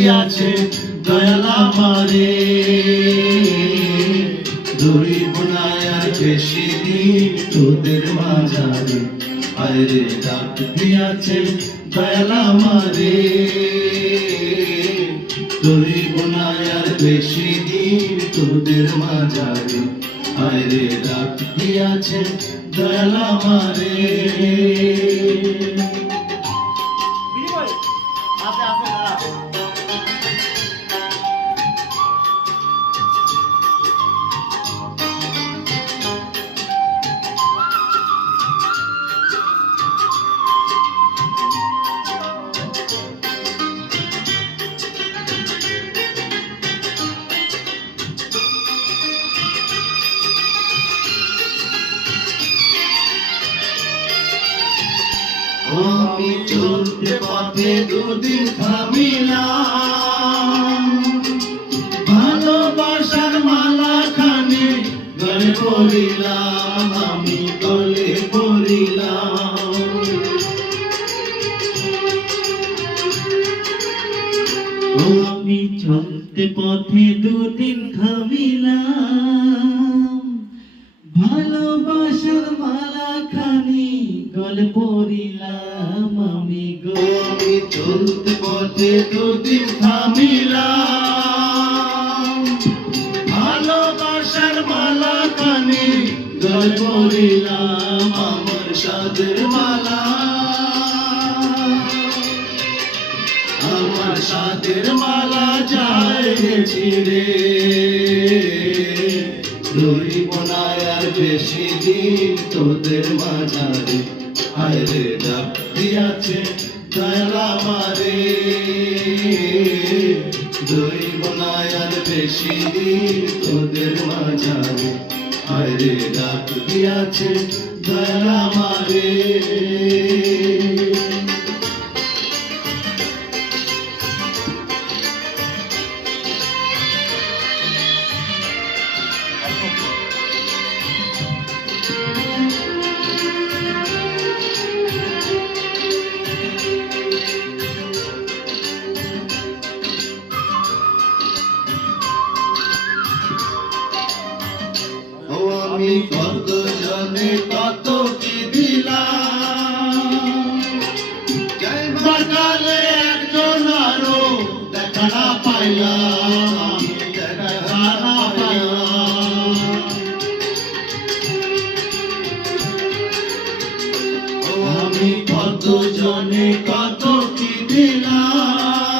দিয়াছে দয়াল আমারে, ধরিব না আর বেশি দিন তোদের মাঝারে, আরে ডাক দিয়াছে দয়াল আমারে, ধরিব না আর বেশি দিন তোদের মাঝারে, আরে ডাক দিয়াছে দয়াল আমারে। আমি চলতে পথে দুদিন থামিলাম, ভালোবাসার মালা খানি গলে পড়িলাম, আমি গলে পড়িলাম। আমি চলতে পথে দুদিন থামিলাম, ভালোবাসার মালা খানি গলে পড়িলাম, আমি চলতে পথে দুদিন থামিলাম, ভালোবাসার মালা খানি গলে পড়িলাম, আমার সাদের মালা, আমার সাদের মালা যায় ছিড়ে, ধরিব না আর বেশি দিন তোদের মাঝারে, আরে ডাক দিয়াছে দয়াল আমারে, ধরিব না আর বেশি দিন তোদের মাঝারে, আরে ডাক দিয়াছে দয়াল আমারে। আমি কত জনে কত কি দিলাম, যাইবার কালে একজন আরো দেখা না পাইলাম, দেখা না পাইলাম। আমি কত জনে কত কি দিলাম,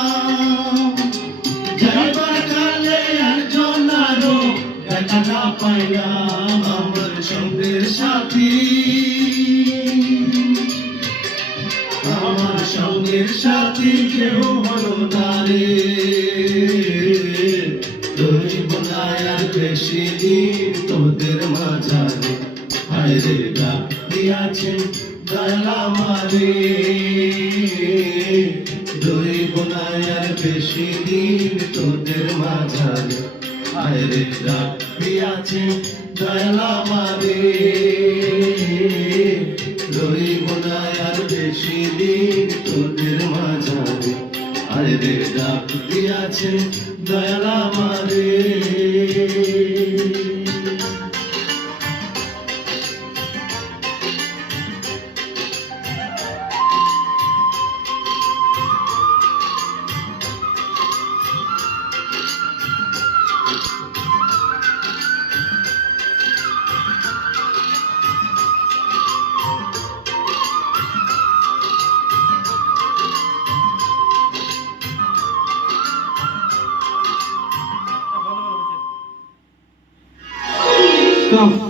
যাইবার কালে একজন আরো দেখা না পাইলাম, আমার সঙ্গের সাথী, আমার সঙ্গের সাথী কেউ হলো না রে, ধরিব না আর বেশি দিন তোদের মাঝারে, আরে ডাক দিয়াছে দয়াল আমারে, ধরিব না আর বেশি দিন তোদের মাঝারে, আরে ডাক দিয়াছে দয়াল আমারে, ধরিব না আর বেশি দিন তোদের মাঝারে, আরে ডাক দিয়াছে দয়াল আমারে। Stop.